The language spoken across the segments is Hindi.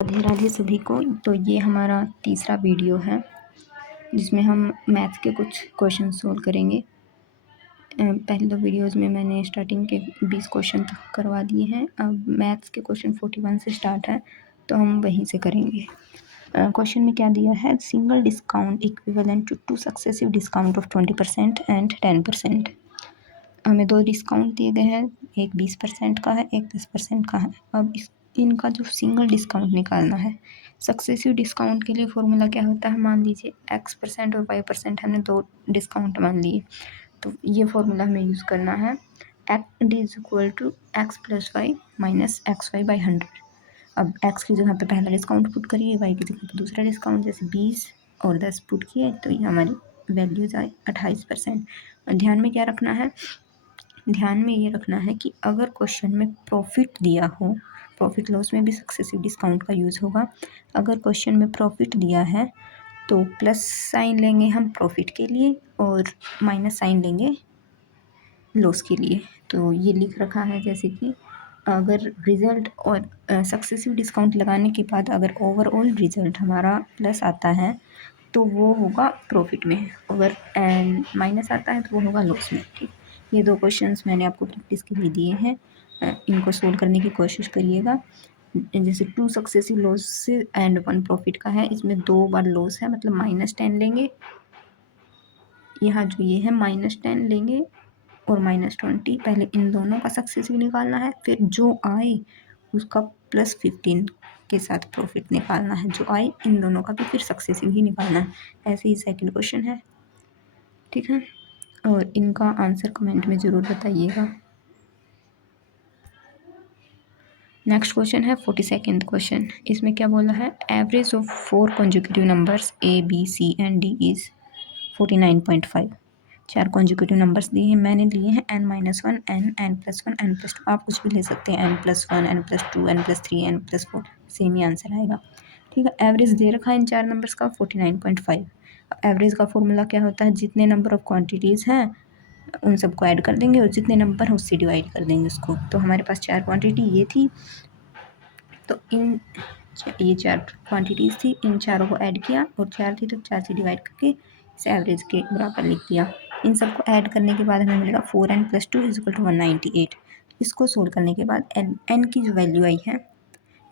राधे राधे सभी को। तो ये हमारा तीसरा वीडियो है जिसमें हम मैथ्स के कुछ क्वेश्चन सोल्व करेंगे। पहले दो वीडियोस में मैंने स्टार्टिंग के 20 क्वेश्चन तक करवा दिए हैं। अब मैथ्स के क्वेश्चन 41 से स्टार्ट है तो हम वहीं से करेंगे। क्वेश्चन में क्या दिया है, single discount equivalent to 2 successive discount of 20% and 10%। हमें दो डिस्काउंट दिए गए हैं, एक 20% का है, एक 10% का है। अब इनका जो सिंगल डिस्काउंट निकालना है। सक्सेसिव डिस्काउंट के लिए फॉर्मूला क्या होता है, मान लीजिए X% और Y% हमने दो डिस्काउंट मान लिए, तो ये फॉर्मूला हमें यूज़ करना है। D is equal to X + Y minus XY/100। अब X की जगह पे पहला डिस्काउंट पुट करिए, Y की जगह पे दूसरा डिस्काउंट, जैसे 20 और 10 पुट किए तो ये हमारी वैल्यूज आए 28%। और ध्यान में क्या रखना है, ध्यान में ये रखना है कि अगर क्वेश्चन में प्रॉफिट दिया हो, प्रॉफिट लॉस में भी सक्सेसिव डिस्काउंट का यूज़ होगा। अगर क्वेश्चन में प्रॉफिट दिया है तो प्लस साइन लेंगे हम प्रॉफिट के लिए और माइनस साइन लेंगे लॉस के लिए। तो ये लिख रखा है, जैसे कि अगर रिजल्ट और सक्सेसिव डिस्काउंट लगाने के बाद अगर ओवरऑल रिजल्ट हमारा प्लस आता है तो वो होगा प्रॉफिट में, अगर माइनस आता है तो वो होगा लॉस में। ठीक, ये दो क्वेश्चंस मैंने आपको प्रैक्टिस के लिए दिए हैं, इनको सोल्व करने की कोशिश करिएगा। जैसे 2 सक्सेसिव लॉस एंड 1 प्रॉफिट का है, इसमें 2 बार लॉस है, मतलब -10 लेंगे। यहाँ जो ये है -10 लेंगे और -20, पहले इन दोनों का सक्सेसिव निकालना है, फिर जो आए उसका +15 के साथ प्रॉफिट निकालना है, जो आए इन दोनों का भी फिर सक्सेसिव ही निकालना है। ऐसे ही सेकंड क्वेश्चन है, ठीक है। और इनका आंसर कमेंट में ज़रूर बताइएगा। नेक्स्ट क्वेश्चन है 42nd क्वेश्चन। इसमें क्या बोला है, average of 4 consecutive numbers A B C and D is 49.5। 4 consecutive numbers दिए हैं, मैंने लिए हैं n-1, n+1, n+2। आप कुछ भी ले सकते हैं, n+1, n+2, n+3, n+4, same ही आंसर आएगा। ठीक है, एवरेज दे रखा है इन 4 नंबर्स का 49.5। एवरेज का फॉर्मूला क्या होता है, जितने नंबर ऑफ क्वांटिटीज़ हैं उन सबको ऐड कर देंगे और जितने नंबर हैं उससे डिवाइड कर देंगे उसको। तो हमारे पास 4 क्वांटिटी ये थी, तो ये 4 क्वांटिटीज़ थी, इन चारों को ऐड किया और 4 थी तो 4 से डिवाइड करके इसे एवरेज के बराबर लिख दिया। इन सबको ऐड करने के बाद हमें मिलेगा 4n+2 = 198। इसको सोल्व करने के बाद n की जो वैल्यू आई है,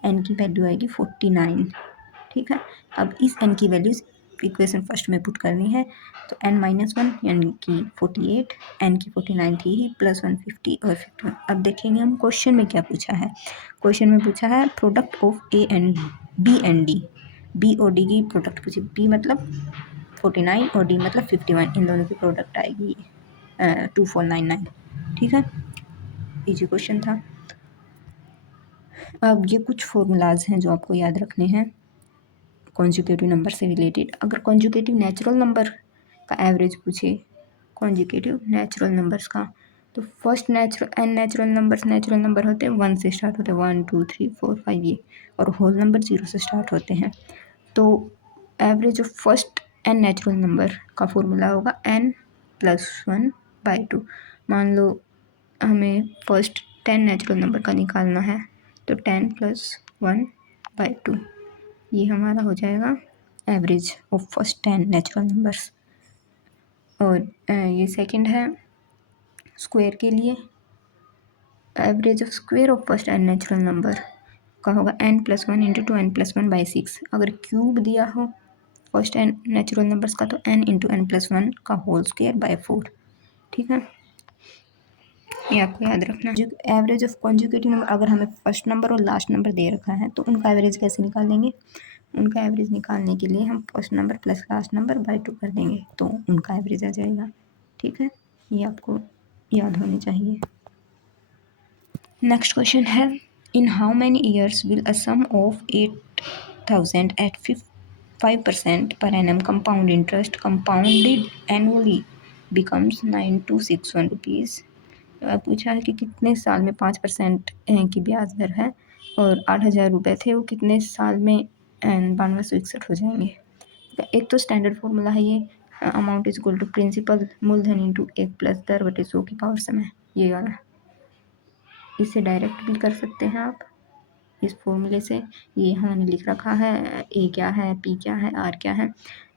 n की वैल्यू आएगी 49। ठीक है, अब इस n की वैल्यूज इक्वेशन फर्स्ट में पुट करनी है, तो n-1 यानी कि 48, n की 49 थी ही, +1 50 और 51। अब देखेंगे हम क्वेश्चन में क्या पूछा है। क्वेश्चन में पूछा है product of A and B and D, B और D की प्रोडक्ट पूछी, B मतलब 49 और D मतलब 51, इन दोनों की प्रोडक्ट आएगी 2499। ठीक है, इजी क्वेश्चन था। अब ये कुछ फॉर्मूलाज हैं जो आपको याद रखने हैं कॉन्जुगेटिव नंबर से रिलेटेड। अगर कॉन्जुगेटिव नेचुरल नंबर का एवरेज पूछे, कॉन्जुगेटिव नेचुरल नंबर्स का, तो फर्स्ट नेचुरल नंबर होते हैं 1 से स्टार्ट होते हैं, 1 2 3 4 5 ये, और होल नंबर 0 से स्टार्ट होते हैं। तो average of first n natural number का फॉर्मूला होगा n+1/2। मान लो हमें फर्स्ट 10 नेचुरल नंबर का निकालना है, तो 10 + 1/2 ये हमारा हो जाएगा average of first 10 natural numbers. और ये सेकंड है स्क्वायर के लिए, average of square of first n natural number का होगा n+1 × 2 n+1/6। अगर क्यूब दिया हो फर्स्ट n नेचुरल नंबर्स का, तो n × n+1 का होल स्क्वायर बाय 4। ठीक है, ये आपको याद रखना है। एवरेज ऑफ कॉन्जुगेटिव नंबर, अगर हमें फर्स्ट नंबर और लास्ट नंबर दे रखा है तो उनका एवरेज कैसे निकालेंगे। उनका एवरेज निकालने के लिए हम first number plus last number by 2 कर देंगे तो उनका एवरेज आ जाएगा। ठीक है, ये आपको याद होनी चाहिए। नेक्स्ट क्वेश्चन है, in how many years will a sum of 8000 at 5% per annum compound interest compounded annually becomes 9261 rupees. पूछा है कि कितने साल में 5% की ब्याज दर है और 8000 रुपये थे, वो कितने साल में 9261 हो जाएंगे। एक तो स्टैंडर्ड फॉर्मूला है ये, amount is equal to principal मूलधन इंटू 1 + दर बटे 100 की पावर समय, ये वाला। इसे डायरेक्ट भी कर सकते हैं आप, इस फॉर्मूले से। ये हमने लिख रखा है, ए क्या है, पी क्या है, आर क्या है।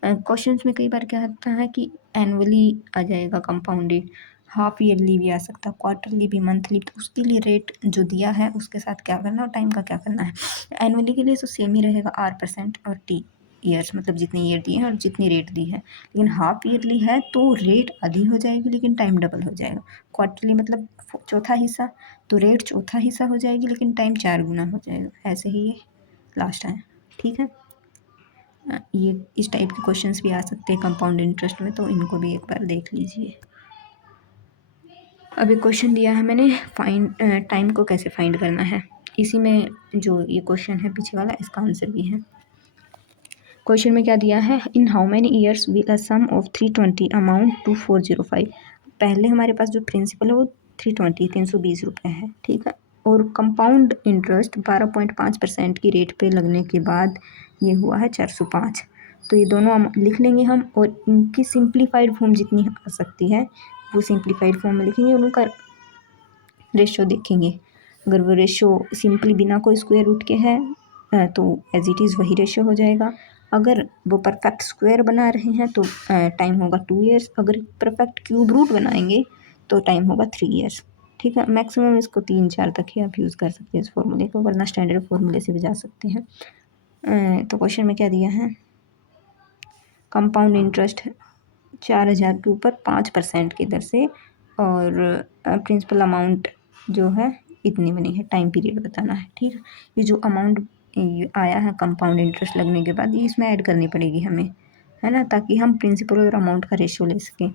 क्वेश्चंस में कई बार क्या होता है कि एनुअली आ जाएगा कंपाउंडेड, हाफ ईयरली भी आ सकता है, क्वार्टरली भी, मंथली। तो उसके लिए रेट जो दिया है उसके साथ क्या करना है और टाइम का क्या करना है। एनुअली के लिए तो सेम ही रहेगा, R% और T ईयर्स, मतलब जितनी ईयर दिए हैं और जितनी रेट दी है। लेकिन हाफ ईयरली है तो रेट आधी हो जाएगी लेकिन टाइम डबल हो जाएगा। क्वार्टरली मतलब चौथा हिस्सा, तो रेट चौथा हिस्सा हो जाएगी लेकिन टाइम 4 गुना हो जाएगा। ऐसे ही ये लास्ट है, ठीक है। ये इस टाइप के क्वेश्चंस भी आ सकते हैं कंपाउंड इंटरेस्ट में, तो इनको भी एक बार देख लीजिए। अभी क्वेश्चन दिया है मैंने, फाइंड टाइम को कैसे फाइंड करना है। इसी में जो ये क्वेश्चन है पीछे वाला, इसका आंसर भी है। क्वेश्चन में क्या दिया है, in how many years will a sum of 320 amount to 405। पहले हमारे पास जो प्रिंसिपल है वो 320 320 रुपये है, ठीक है। और कंपाउंड इंटरेस्ट 12.5% की रेट पे लगने के बाद ये हुआ है 405। तो ये दोनों लिख लेंगे हम, और इनकी सिंप्लीफाइड फॉर्म जितनी आ सकती है वो सिंप्लीफाइड फॉर्म में लिखेंगे, और उनका रेशो देखेंगे। अगर वो रेशो सिंपली बिना कोई स्क्वायर रूट के है तो एज इट इज़ वही रेशो हो जाएगा। अगर वो परफेक्ट स्क्वायर बना रहे हैं तो टाइम होगा 2 ईयर्स। अगर परफेक्ट क्यूब रूट बनाएंगे तो टाइम होगा 3 ईयर्स, ठीक है। मैक्सिमम इसको 3-4 तक ही आप यूज़ कर सकते हैं इस फॉर्मूले को, वरना स्टैंडर्ड फॉर्मूले से भी जा सकते हैं। तो क्वेश्चन में क्या दिया है, कंपाउंड इंटरेस्ट 4,000 के ऊपर 5% की दर से, और प्रिंसिपल अमाउंट जो है इतनी बनी है, टाइम पीरियड बताना है, ठीक है। ये जो अमाउंट आया है कंपाउंड इंटरेस्ट लगने के बाद, ये इसमें ऐड करनी पड़ेगी हमें, है ना, ताकि हम प्रिंसिपल और अमाउंट का रेशियो ले सकें।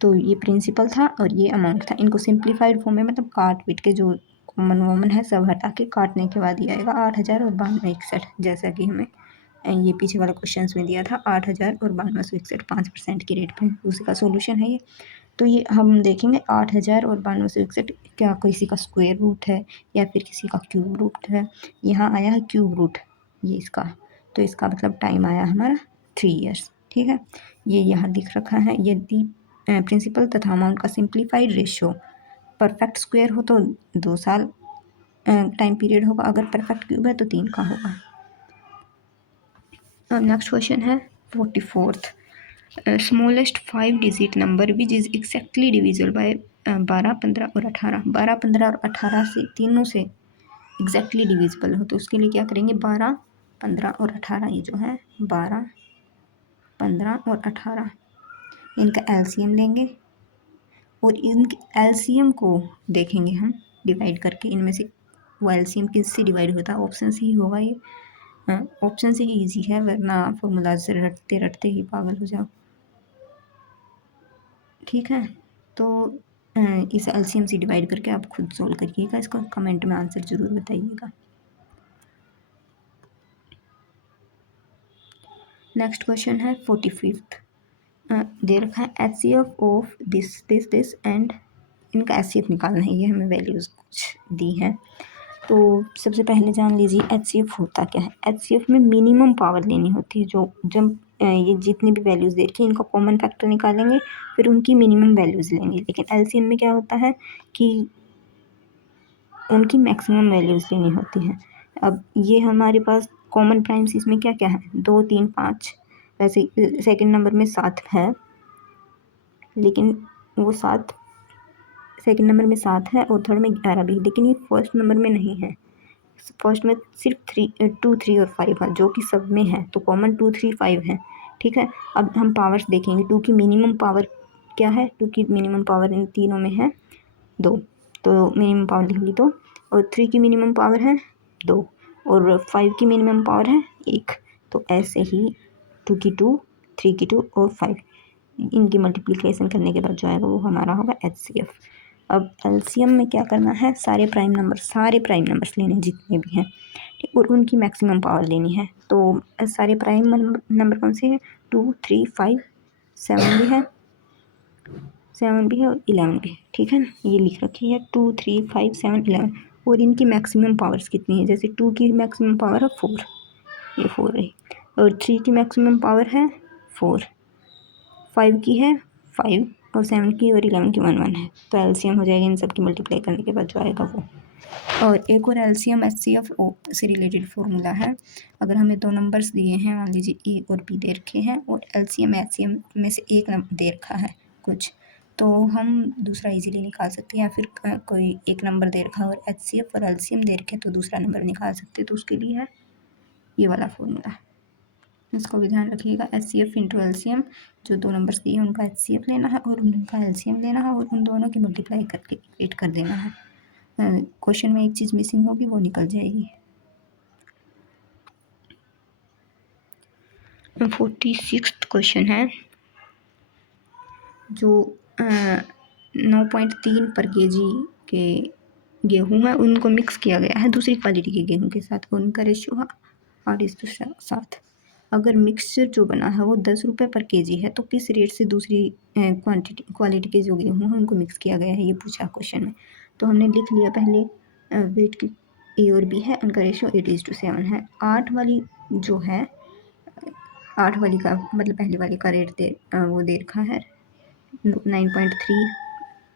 तो ये प्रिंसिपल था और ये अमाउंट था। इनको सिंप्लीफाइड फॉर्म में, मतलब काट पीट के जो कॉमन वॉमन है सब हटा के काटने के बाद ये आएगा 8,000 और 9261, जैसा कि हमें ये पीछे वाला क्वेश्चन में दिया था। 8,000 और 9261 5% की रेट पे, उसी का सोल्यूशन है ये। तो ये हम देखेंगे 8,000 और 9261 क्या किसी का स्क्वायर रूट है या फिर किसी का क्यूब रूट है। यहाँ आया है क्यूब रूट ये इसका, तो इसका मतलब टाइम आया हमारा 3 ईयर्स, ठीक है। ये यहाँ दिख रखा है, यदि प्रिंसिपल तथा अमाउंट का सिंप्लीफाइड रेशियो परफेक्ट स्क्वायर हो तो 2 साल टाइम पीरियड होगा, अगर परफेक्ट क्यूब है तो 3 का होगा। नेक्स्ट क्वेश्चन है 44th, smallest 5 digit number which is exactly divisible by 12, 15 और 18। 12, 15 और 18 से तीनों से एग्जैक्टली डिविजिबल हो, तो उसके लिए क्या करेंगे, 12, 15 और 18, ये जो है 12, 15 और 18, इनका एलसीएम लेंगे और इन एलसीएम को देखेंगे हम डिवाइड करके। इनमें से वो एलसीएम किससे डिवाइड होता है, ऑप्शन से ही होगा ये। ऑप्शन से ही ईजी है, वरना फॉर्मूला से रटते रटते ही पागल हो जाओ, ठीक है। तो इस एलसीएम से डिवाइड करके आप खुद सोल्व करिएगा, इसका कमेंट में आंसर ज़रूर बताइएगा। नेक्स्ट क्वेश्चन है 45th, दे रखा है HCF of this this this and, इनका HCF निकालना है, ये हमें वैल्यूज़ कुछ दी हैं। तो सबसे पहले जान लीजिए HCF होता क्या है। HCF में मिनिमम पावर लेनी होती है, जो जब ये जितनी भी वैल्यूज़ दे रखी है इनका कॉमन फैक्टर निकालेंगे, फिर उनकी मिनिमम वैल्यूज़ लेंगे। लेकिन एलसीएम में क्या होता है कि उनकी मैक्सिमम वैल्यूज़ लेनी होती हैं। अब ये हमारे पास कॉमन प्राइम्स इसमें क्या क्या है, 2, 3, 5। वैसे सेकंड नंबर में 7 है, लेकिन वो 7 सेकंड नंबर में 7 है और थर्ड में 11 भी, लेकिन ये फर्स्ट नंबर में नहीं है। फर्स्ट में सिर्फ 2, 3 और 5 है, जो कि सब में है, तो कॉमन 2, 3, 5 है, ठीक है। अब हम पावर्स देखेंगे, 2 की मिनिमम पावर क्या है, 2 की मिनिमम पावर इन तीनों में है 2, तो मिनिमम पावर लिख ली 2। और 3 की मिनिमम पावर है 2, और 5 की मिनिमम पावर है 1। तो ऐसे ही 2 की 2, 3 की 2 और 5, इनकी मल्टीप्लिकेशन करने के बाद जो आएगा वो हमारा होगा HCF। अब एलसीएम में क्या करना है, सारे प्राइम नंबर्स लेने हैं जितने भी हैं, ठीक, और उनकी मैक्सिमम पावर लेनी है। तो सारे प्राइम नंबर कौन से हैं, 2, 3, 5, 7 भी है, 7 भी है और 11 भी है, ठीक है ना। ये लिख रखी है 2, 3, 5, 7, 11, और इनकी मैक्सिमम पावर्स कितनी है। जैसे 2 की मैक्सिमम पावर है 4, ये 4 है, और 3 की मैक्सिमम पावर है 4, 5 की है 5, और 7 की और 11 की 1, 1 है। तो एलसीएम हो जाएगा इन सब की मल्टीप्लाई करने के बाद जो आएगा वो। और एक और एलसीएम एचसीएफ से रिलेटेड फॉर्मूला है। अगर हमें दो नंबर्स दिए हैं, मान लीजिए ए और बी दे रखे हैं, और एलसीएम एचसीएम में से एक नंबर दे रखा है कुछ, तो हम दूसरा इजीली निकाल सकते हैं। या फिर कोई एक नंबर दे रखा है और एचसीएफ और एलसीएम दे रखे तो दूसरा नंबर निकाल सकते हैं। तो उसके लिए है ये वाला फॉर्मूला, इसको भी ध्यान रखिएगा। एचसीएफ इंटू एलसीएम, जो दो नंबर्स दिए हैं उनका एचसीएफ लेना है और उनका एलसीएम लेना है और उन दोनों की मल्टीप्लाई करके इक्वेट कर देना है। क्वेश्चन में एक चीज़ मिसिंग होगी, वो निकल जाएगी। 46 क्वेश्चन है, जो 9.3 पर केजी के गेहूँ है उनको मिक्स किया गया है दूसरी क्वालिटी के गेहूँ के साथ, उनका रेशियो है 8:7। अगर मिक्सचर जो बना है वो 10 रुपये पर केजी है तो किस रेट से दूसरी क्वालिटी के जो गेहूँ हैं उनको मिक्स किया गया है, ये पूछा क्वेश्चन में। तो हमने लिख लिया पहले, वेट की ए और बी है, उनका रेशियो 8:7 है। 8 वाली जो है, 8 वाली का मतलब पहले वाली का रेट वो दे रखा है 9.3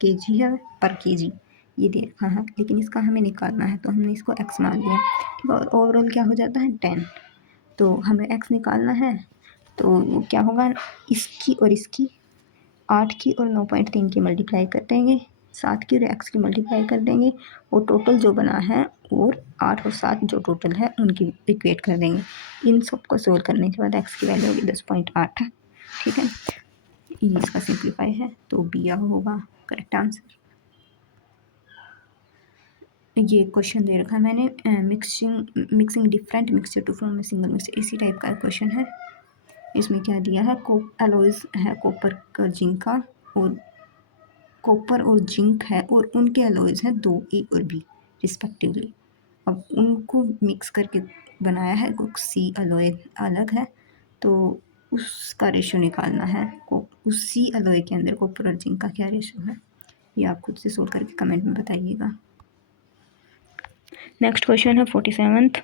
केजी है पर केजी, ये दे रखा है, लेकिन इसका हमें निकालना है तो हमने इसको एक्स मान लिया। ठीक है, और ओवरऑल क्या हो जाता है 10, तो हमें एक्स निकालना है। तो वो क्या होगा, इसकी और इसकी 8 की और 9.3 की मल्टीप्लाई कर देंगे, 7 की और एक्स की मल्टीप्लाई कर देंगे, और टोटल जो बना है और 8 और 7 जो टोटल है उनकी इक्वेट कर देंगे। इन सबको सोल्व करने के बाद एक्स की वैल्यू होगी 10.8। ठीक है, ये इसका सिंप्लीफाई है, तो बी होगा करेक्ट आंसर। ये क्वेश्चन दे रखा है मैंने, mixing different mixture to form single mixture, इसी टाइप का क्वेश्चन है। इसमें क्या दिया है, एलॉयज है कॉपर का जिंक का, और कॉपर और जिंक है और उनके एलॉयज है 2 ए और बी रिस्पेक्टिवली। अब उनको मिक्स करके बनाया है, सी एलॉय अलग है, तो उसका रेशो निकालना है। उसी एलॉय के अंदर कॉपर और जिंक का क्या रेशो है, ये आप खुद से सोल्व करके कमेंट में बताइएगा। नेक्स्ट क्वेश्चन है 47th,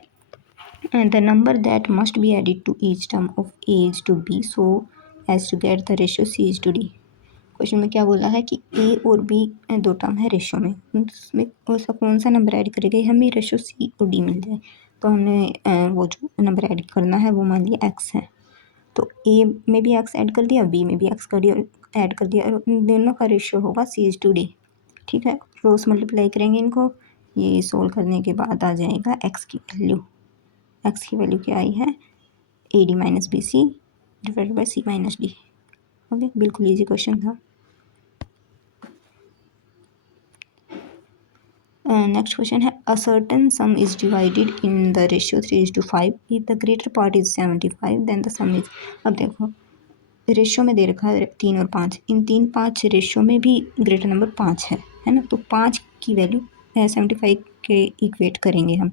and the number that must be added to each term of A is to B so as to get the ratio C is to D। Question में क्या बोला है कि A और B दो टर्म है रेशो में, उसमें उसका कौन सा नंबर ऐड करेगा हमें रेशो C और D मिल जाए। तो हमने वो जो नंबर ऐड करना है वो मान लिया x है, तो A में भी x ऐड कर दिया, B में भी x कर दिया, ऐड कर दिया, और इन दोनों का रेशियो होगा C is to D। ठीक है, क्रॉस मल्टीप्लाई करेंगे इनको, ये सोल्व करने के बाद आ जाएगा x की वैल्यू। एक्स की वैल्यू क्या आई है, A D minus B C divided by C minus D. Okay, बिल्कुल ईजी क्वेश्चन था। नेक्स्ट क्वेश्चन है, a certain sum is divided in the ratio 3:5 if the greater part is 75 then the sum is. अब देखो रेशियो में दे रखा है 3 और 5, इन 3-5 रेशियो में भी ग्रेटर नंबर 5 है ना, तो 5 की वैल्यू 75 के इक्वेट करेंगे हम,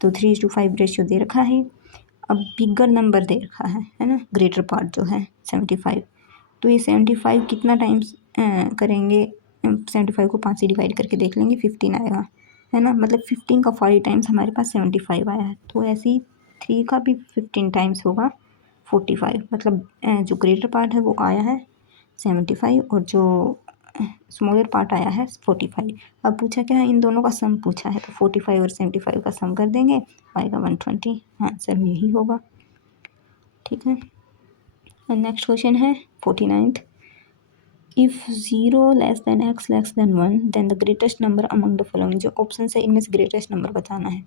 तो 3:5 रेशियो दे रखा है। अब बिगर नंबर दे रखा है ना, ग्रेटर पार्ट जो है 75, तो ये 75 कितना टाइम्स करेंगे, 75 को 5 से डिवाइड करके देख लेंगे 15 आएगा, है ना, मतलब 15 का 5 टाइम्स हमारे पास 75 आया है। तो ऐसे ही 3 का भी 15 टाइम्स होगा 45, मतलब जो ग्रेटर पार्ट है वो आया है 75 और जो स्मॉलर पार्ट आया है 45। अब पूछा क्या है, इन दोनों का सम पूछा है, तो 45 और 75 का सम कर देंगे, आएगा 120, आंसर यही होगा। ठीक है, नेक्स्ट क्वेश्चन है 49th, if 0 less than x less than 1 then the greatest number among the following. जो ऑप्शन है इनमें से ग्रेटेस्ट नंबर बताना है।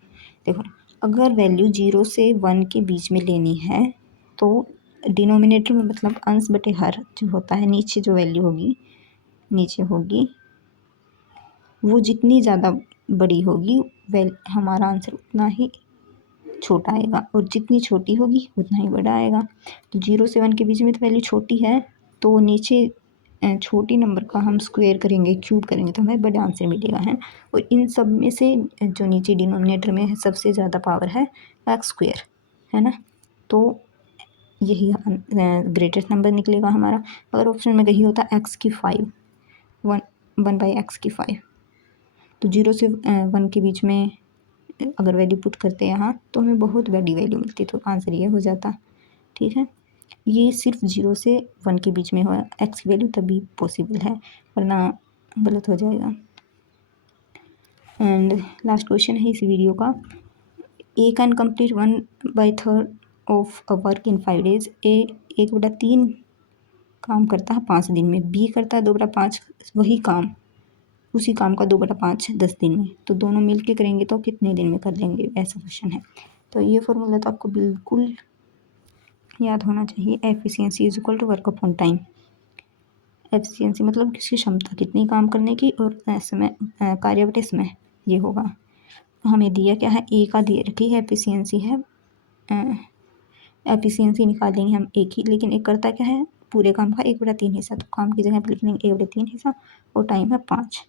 देखो, अगर वैल्यू 0 से 1 के बीच में लेनी है तो डिनोमिनेटर में मतलब अंश बटे हर जो होता है, नीचे जो वैल्यू होगी नीचे होगी वो जितनी ज़्यादा बड़ी होगी हमारा आंसर उतना ही छोटा आएगा, और जितनी छोटी होगी उतना ही बड़ा आएगा। तो 0 से 1 के बीच में तो वैल्यू छोटी है, तो नीचे छोटी नंबर का हम स्क्वायर करेंगे, क्यूब करेंगे, तो हमें बड़ा आंसर मिलेगा है। और इन सब में से जो नीचे डिनोमिनेटर में है सबसे ज़्यादा पावर है एक्स स्क्वायर, है ना, तो यही ग्रेटेस्ट नंबर निकलेगा हमारा। अगर ऑप्शन में कहीं होता एक्स की 5, 1/x की 5, तो 0 से 1 के बीच में अगर वैल्यू पुट करते यहाँ तो हमें बहुत बड़ी वैल्यू मिलती, तो आंसर ये हो जाता। ठीक है, ये सिर्फ 0 से 1 के बीच में हो एक्स की वैल्यू तभी पॉसिबल है, वरना गलत हो जाएगा। एंड लास्ट क्वेश्चन है इस वीडियो का, A can complete 1/3 of a work in 5 days। A 1/3 काम करता है 5 दिन में, बी करता है 2/5 वही काम, उसी काम का 2/5 10 दिन में, तो दोनों मिल के करेंगे तो कितने दिन में कर लेंगे, ऐसा क्वेश्चन है। तो ये फॉर्मूला तो आपको बिल्कुल याद होना चाहिए, efficiency is equal to work upon time. Efficiency मतलब किसकी क्षमता कितनी काम करने की, और समय कार्य बटे समय, ये होगा। हमें दिया क्या है, ए का दिया रखी है एफिशिएंसी है, एफिशिएंसी निकालेंगे हम एक ही, लेकिन एक करता क्या है पूरे काम का 1/3 हिस्सा, तो काम की जगह पर लिख लेंगे 1/3 हिस्सा, और टाइम है 5।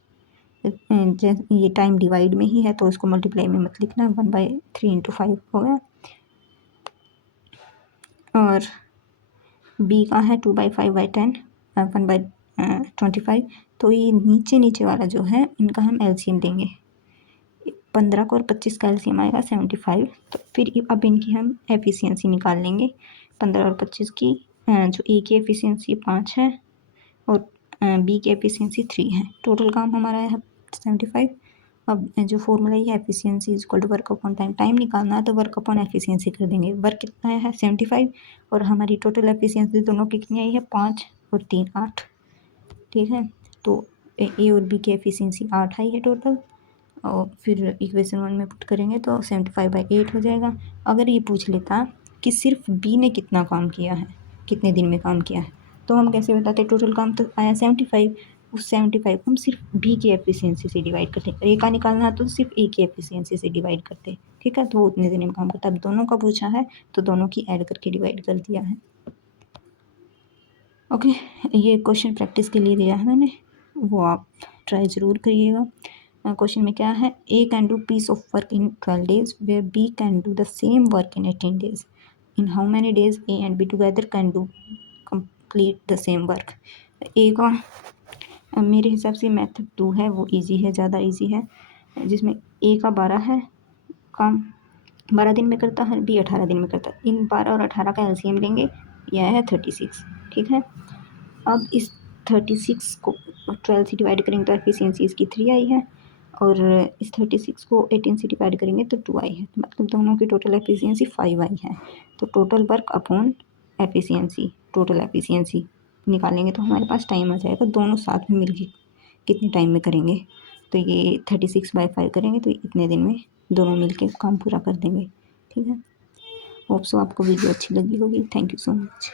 ये टाइम डिवाइड में ही है तो उसको मल्टीप्लाई में मत लिखना, 1/3 × 5 हो गया। और बी का है 2/5/10, 1/25। तो ये नीचे वाला जो है इनका हम एलसीएम देंगे, 15 को और 25 का एलसीएम आएगा 75। तो फिर अब इनकी हम एफिशिएंसी निकाल लेंगे, 15 और 25 की, जो ए की एफिशिएंसी 5 है और बी की एफिशिएंसी 3 है, टोटल काम हमारा है 75। अब जो फॉर्मूला है efficiency is equal to work upon time, time निकालना है तो वर्क अपॉन एफिशिएंसी कर देंगे। वर्क कितना है 75, और हमारी टोटल एफिशिएंसी दोनों की कितनी आई है 5 और 3 8, ठीक है। तो ए और बी की एफिशिएंसी 8 आई है टोटल, और फिर इक्वेशन 1 में पुट करेंगे तो 75/8 हो जाएगा। अगर ये पूछ लेता कि सिर्फ बी ने कितना काम किया है, कितने दिन में काम किया है, तो हम कैसे बताते, टोटल काम तो आया 75, उस 75 को हम सिर्फ बी की एफिशिएंसी से डिवाइड करते, ए का निकालना है तो सिर्फ ए की एफिशिएंसी से डिवाइड करते, ठीक है। तो वो उतने दिन में काम करता है। अब दोनों का पूछा है तो दोनों की ऐड करके डिवाइड कर दिया है। ओके, ये क्वेश्चन प्रैक्टिस के लिए दिया है मैंने, वो आप ट्राई ज़रूर करिएगा। क्वेश्चन में क्या है, A can do piece of work in 12 days where B can do the same work in 18 days। In how many days A and B together can do complete the same work. A का मेरे हिसाब से मेथड 2 है, वो इजी है, ज़्यादा इजी है, जिसमें ए का 12 है काम, 12 दिन में करता है, बी 18 दिन में करता है। इन 12 और 18 का एलसीएम लेंगे, यह है 36, ठीक है। अब इस 36 को 12 से डिवाइड करेंगे तो एफिशिएंसी इसकी 3 आई है, और इस 36 को 18 से डिवाइड करेंगे तो 2 आई है, मतलब दोनों की टोटल एफिशिएंसी 5 आई है। तो total work upon efficiency, total efficiency निकालेंगे तो हमारे पास टाइम आ जाएगा, दोनों साथ में मिलके कितने टाइम में करेंगे, तो ये 36/5 करेंगे तो इतने दिन में दोनों मिलके काम पूरा कर देंगे, ठीक है। होप सो आपको वीडियो अच्छी लगी होगी। Thank you so much.